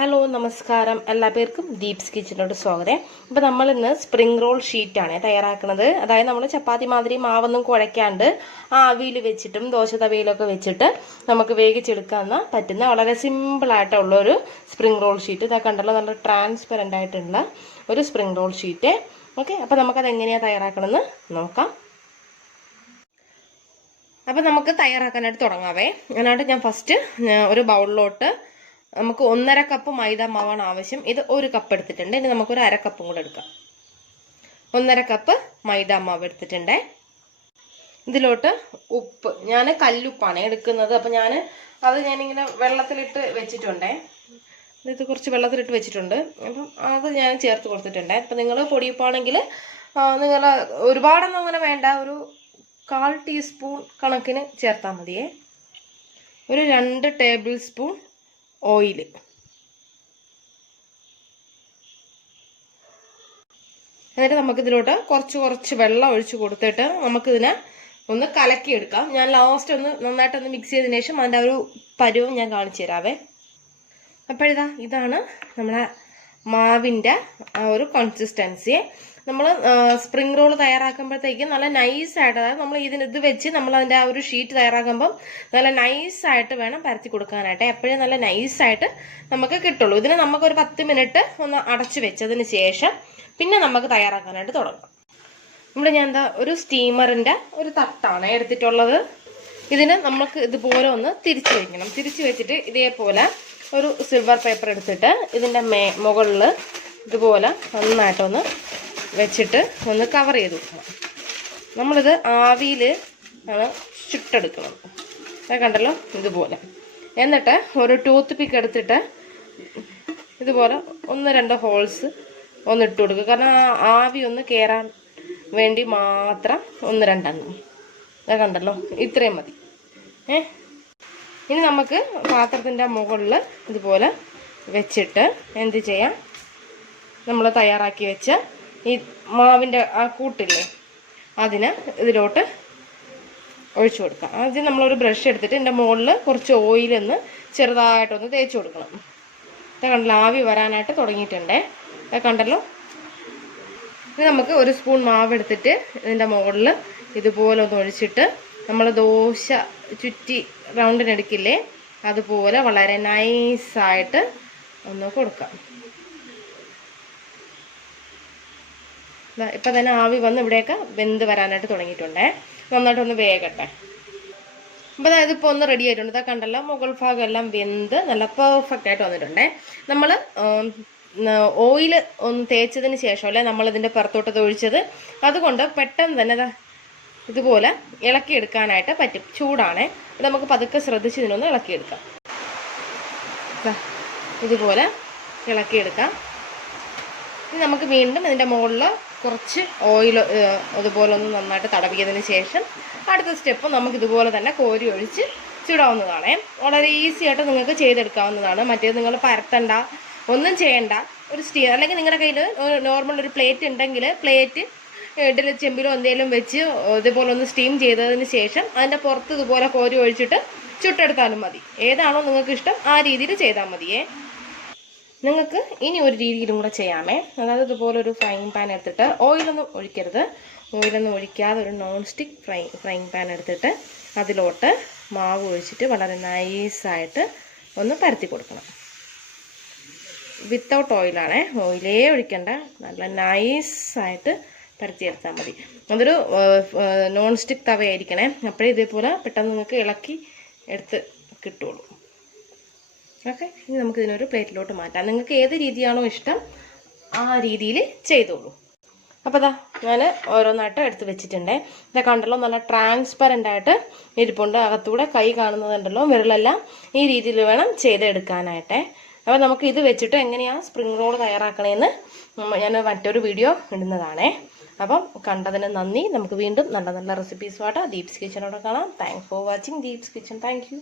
Hello നമസ്കാരം, എല്ലാ പേർക്കും ദീപ്സ് കിച്ചണിലോട്ട് സ്വാഗതം. അപ്പോൾ നമ്മളിന്ന് സ്പ്രിംഗ് റോൾ ഷീറ്റാണ് തയ്യാറാക്കുന്നത്. അതായത് നമ്മൾ ചപ്പാത്തി മാതിരി മാവൊന്നും കുഴയ്ക്കാണ്ട് ആവിയിൽ വെച്ചിട്ടും ദോശ തവയിലൊക്കെ വെച്ചിട്ട് നമുക്ക് വേവിച്ചെടുക്കാൻ പറ്റുന്ന വളരെ സിമ്പിളായിട്ടുള്ളൊരു സ്പ്രിംഗ് റോൾ ഷീറ്റ്. ഇതാ കണ്ടല്ലോ, നല്ല ട്രാൻസ്പെറൻ്റ് ആയിട്ടുള്ള ഒരു സ്പ്രിംഗ് റോൾ ഷീറ്റ്. ഓക്കെ, അപ്പോൾ നമുക്കത് എങ്ങനെയാണ് തയ്യാറാക്കണമെന്ന് നോക്കാം. അപ്പോൾ നമുക്ക് തയ്യാറാക്കാനായിട്ട് തുടങ്ങാവേ. അതിനായിട്ട് ഞാൻ ഫസ്റ്റ് ഒരു ബൗളിലോട്ട് നമുക്ക് 1.5 കപ്പ് മൈദ മാവാണ് ആവശ്യം. ഇത് 1 കപ്പ് എടുത്തിട്ടുണ്ട്. ഇനി നമുക്കൊരു 1/2 കപ്പും കൂടെ എടുക്കാം. 1.5 കപ്പ് മൈദ മാവ് എടുത്തിട്ടുണ്ട്. ഇതിലോട്ട് ഉപ്പ്, ഞാൻ കല്ലുപ്പാണ് എടുക്കുന്നത്. അപ്പം ഞാനിങ്ങനെ വെള്ളത്തിലിട്ട് വെച്ചിട്ടുണ്ടേ. ഇത് കുറച്ച് വെള്ളത്തിലിട്ട് വെച്ചിട്ടുണ്ട്. അപ്പം അത് ഞാൻ ചേർത്ത് കൊടുത്തിട്ടുണ്ട്. അപ്പം നിങ്ങൾ പൊടിയുപ്പാണെങ്കിൽ നിങ്ങൾ ഒരുപാടൊന്നും അങ്ങനെ വേണ്ട, ഒരു 1/4 ടീസ്പൂൺ കണക്കിന് ചേർത്താൽ മതിയേ. ഒരു 2 ടേബിൾ സ്പൂൺ ഓയിൽ, എന്നിട്ട് നമുക്കിതിലോട്ട് കുറച്ച് വെള്ളം ഒഴിച്ച് കൊടുത്തിട്ട് നമുക്കിതിനെ ഒന്ന് കലക്കിയെടുക്കാം. ഞാൻ ലാസ്റ്റ് ഒന്ന് നന്നായിട്ടൊന്ന് മിക്സ് ചെയ്തതിന് ശേഷം അതിൻ്റെ ഒരു പരുവം ഞാൻ കാണിച്ചു തരാവേ. ഇതാണ് നമ്മുടെ മാവിൻ്റെ ആ ഒരു കൺസിസ്റ്റൻസി. നമ്മൾ സ്പ്രിംഗ് റോൾ തയ്യാറാക്കുമ്പോഴത്തേക്കും നല്ല നൈസായിട്ട്, അതായത് നമ്മൾ ഇത് വെച്ച് നമ്മൾ അതിൻ്റെ ആ ഒരു ഷീറ്റ് തയ്യാറാക്കുമ്പം നല്ല നൈസായിട്ട് വേണം പരത്തി കൊടുക്കാനായിട്ട്. എപ്പോഴും നല്ല നൈസായിട്ട് നമുക്ക് കിട്ടുള്ളൂ. ഇതിന് നമുക്കൊരു 10 മിനിറ്റ് ഒന്ന് അടച്ചു വെച്ചതിന് ശേഷം പിന്നെ നമുക്ക് തയ്യാറാക്കാനായിട്ട് തുടങ്ങാം. ഞാൻ ഒരു സ്റ്റീമറിൻ്റെ ഒരു തട്ടാണ് എടുത്തിട്ടുള്ളത്. ഇതിന് നമുക്ക് ഇതുപോലെ ഒന്ന് തിരിച്ചു വയ്ക്കണം. തിരിച്ചു വെച്ചിട്ട് ഇതേപോലെ ഒരു സിൽവർ പേപ്പർ എടുത്തിട്ട് ഇതിൻ്റെ മുകളിൽ ഇതുപോലെ നന്നായിട്ടൊന്ന് വെച്ചിട്ട് ഒന്ന് കവർ ചെയ്ത് വെക്കണം. നമ്മളിത് ആവിയിൽ ആണ് ചുട്ടെടുക്കണം. കണ്ടല്ലോ, ഇതുപോലെ. എന്നിട്ട് ഒരു ടൂത്ത് പിക്ക് എടുത്തിട്ട് ഇതുപോലെ 1-2 ഹോൾസ് ഒന്ന് ഇട്ട് കൊടുക്കുക. കാരണം ആവി ഒന്ന് കയറാൻ വേണ്ടി മാത്രം 1-2 എണ്ണം. കണ്ടല്ലോ, ഇത്രയും മതി. ഇനി നമുക്ക് പാത്രത്തിൻ്റെ മുകളിൽ ഇതുപോലെ വെച്ചിട്ട് എന്ത് ചെയ്യാം, നമ്മൾ തയ്യാറാക്കി വെച്ച ഈ മാവിൻ്റെ ആ കൂട്ടില്ലേ അതിന് ഇതിലോട്ട് ഒഴിച്ചു കൊടുക്കാം. ആദ്യം നമ്മളൊരു ബ്രഷ് എടുത്തിട്ട് ഇതിൻ്റെ മുകളിൽ കുറച്ച് ഓയിലൊന്ന് ചെറുതായിട്ടൊന്ന് തേച്ച് കൊടുക്കണം. ഇത് കണ്ടല്ലോ, ആവി വരാനായിട്ട് തുടങ്ങിയിട്ടുണ്ടേ. കണ്ടല്ലോ. ഇനി നമുക്ക് 1 സ്പൂൺ മാവ് എടുത്തിട്ട് ഇതിൻ്റെ മുകളിൽ ഇതുപോലെ ഒന്ന് ഒഴിച്ചിട്ട് നമ്മൾ ദോശ ചുറ്റി റൗണ്ടിനെടുക്കില്ലേ, അതുപോലെ വളരെ നൈസായിട്ട് ഒന്ന് കൊടുക്കാം. ഇപ്പം തന്നെ ആവി വന്ന് ഇവിടെയൊക്കെ വെന്ത് വരാനായിട്ട് തുടങ്ങിയിട്ടുണ്ടേ. നന്നായിട്ടൊന്ന് വേകട്ടെ. അപ്പോൾ അതായത് ഇപ്പോൾ ഒന്ന് റെഡി ആയിട്ടുണ്ട്. ഇതാ കണ്ടല്ലോ, മുകൾ ഭാഗം എല്ലാം വെന്ത് നല്ല പെർഫെക്റ്റ് ആയിട്ട് വന്നിട്ടുണ്ടേ. നമ്മൾ ഓയിൽ ഒന്ന് തേച്ചതിന് ശേഷമല്ലേ നമ്മളിതിൻ്റെ പുറത്തോട്ട് ഒഴിച്ചത്. അതുകൊണ്ട് പെട്ടെന്ന് തന്നെ ഇതുപോലെ ഇളക്കിയെടുക്കാനായിട്ട് പറ്റും. ചൂടാണേ, നമുക്ക് പതുക്കെ ശ്രദ്ധിച്ച് ഇതിനൊന്ന് ഇളക്കിയെടുക്കാം. ഇതുപോലെ ഇളക്കിയെടുക്കാം. ഇനി നമുക്ക് വീണ്ടും ഇതിൻ്റെ മുകളിൽ കുറച്ച് ഓയിൽ അതുപോലെ ഒന്ന് നന്നായിട്ട് തടവിയതിന് ശേഷം അടുത്ത സ്റ്റെപ്പ് നമുക്ക് ഇതുപോലെ തന്നെ കോരി ഒഴിച്ച് ചുടാവുന്നതാണ്. വളരെ ഈസി ആയിട്ട് നിങ്ങൾക്ക് ചെയ്തെടുക്കാവുന്നതാണ്. മറ്റേത് നിങ്ങൾ പരത്തണ്ട, ഒന്നും ചെയ്യണ്ട. ഒരു അല്ലെങ്കിൽ നിങ്ങളുടെ കയ്യിൽ നോർമൽ ഒരു പ്ലേറ്റ് ഉണ്ടെങ്കിൽ പ്ലേറ്റ് ഇഡലി ചെമ്പിലോ എന്തെങ്കിലും വെച്ച് ഇതുപോലെ ഒന്ന് സ്റ്റീം ചെയ്തതിന് ശേഷം അതിൻ്റെ പുറത്ത് ഇതുപോലെ കോരി ഒഴിച്ചിട്ട് ചുട്ടെടുത്താലും മതി. ഏതാണോ നിങ്ങൾക്ക് ഇഷ്ടം ആ രീതിയിൽ ചെയ്താൽ മതിയേ. നിങ്ങൾക്ക് ഇനി ഒരു രീതിയിലും കൂടെ ചെയ്യാമേ. അതായത് ഇതുപോലെ ഒരു ഫ്രൈങ് പാൻ എടുത്തിട്ട് ഓയിലൊന്നും ഒഴിക്കരുത്. ഓയിലൊന്നും ഒഴിക്കാതെ ഒരു നോൺ സ്റ്റിക്ക് ഫ്രൈങ് പാൻ എടുത്തിട്ട് അതിലോട്ട് മാവ് ഒഴിച്ചിട്ട് വളരെ നൈസായിട്ട് ഒന്ന് പരത്തി കൊടുക്കണം. വിത്തൗട്ട് ഓയിലാണേ, ഓയിലേ ഒഴിക്കണ്ട. നല്ല നൈസായിട്ട് പരത്തിയെടുത്താൽ മതി. അതൊരു നോൺ സ്റ്റിക്ക് തവയായിരിക്കണേ. അപ്പോഴേ ഇതേപോലെ പെട്ടെന്ന് നിങ്ങൾക്ക് ഇളക്കി എടുത്ത് കിട്ടുള്ളൂ. ഓക്കെ, ഇനി നമുക്ക് ഇതിനൊരു പ്ലേറ്റിലോട്ട് മാറ്റാം. നിങ്ങൾക്ക് ഏത് രീതിയാണോ ഇഷ്ടം ആ രീതിയിൽ ചെയ്തോളൂ. അപ്പോൾ ഞാൻ ഓരോന്നായിട്ട് എടുത്ത് വെച്ചിട്ടുണ്ടേ. ഇതൊക്കെ കണ്ടല്ലോ, നല്ല ട്രാൻസ്പെറൻ്റ് ആയിട്ട് ഇരിപ്പുണ്ട്. അകത്തൂടെ കൈ കാണുന്നതുണ്ടല്ലോ, വിരലെല്ലാം ഈ രീതിയിൽ വേണം ചെയ്തെടുക്കാനായിട്ടേ. അപ്പോൾ നമുക്ക് ഇത് വെച്ചിട്ട് എങ്ങനെയാണ് സ്പ്രിംഗ് റോൾ തയ്യാറാക്കണേന്ന് ഞാൻ മറ്റൊരു വീഡിയോ ഇടുന്നതാണേ. അപ്പം കണ്ടതിന് നന്ദി. നമുക്ക് വീണ്ടും നല്ല നല്ല റെസിപ്പീസുമായിട്ട് ദീപ്സ് കിച്ചനോടെ കാണാം. Thanks for watching Deep's kitchen. Thank you.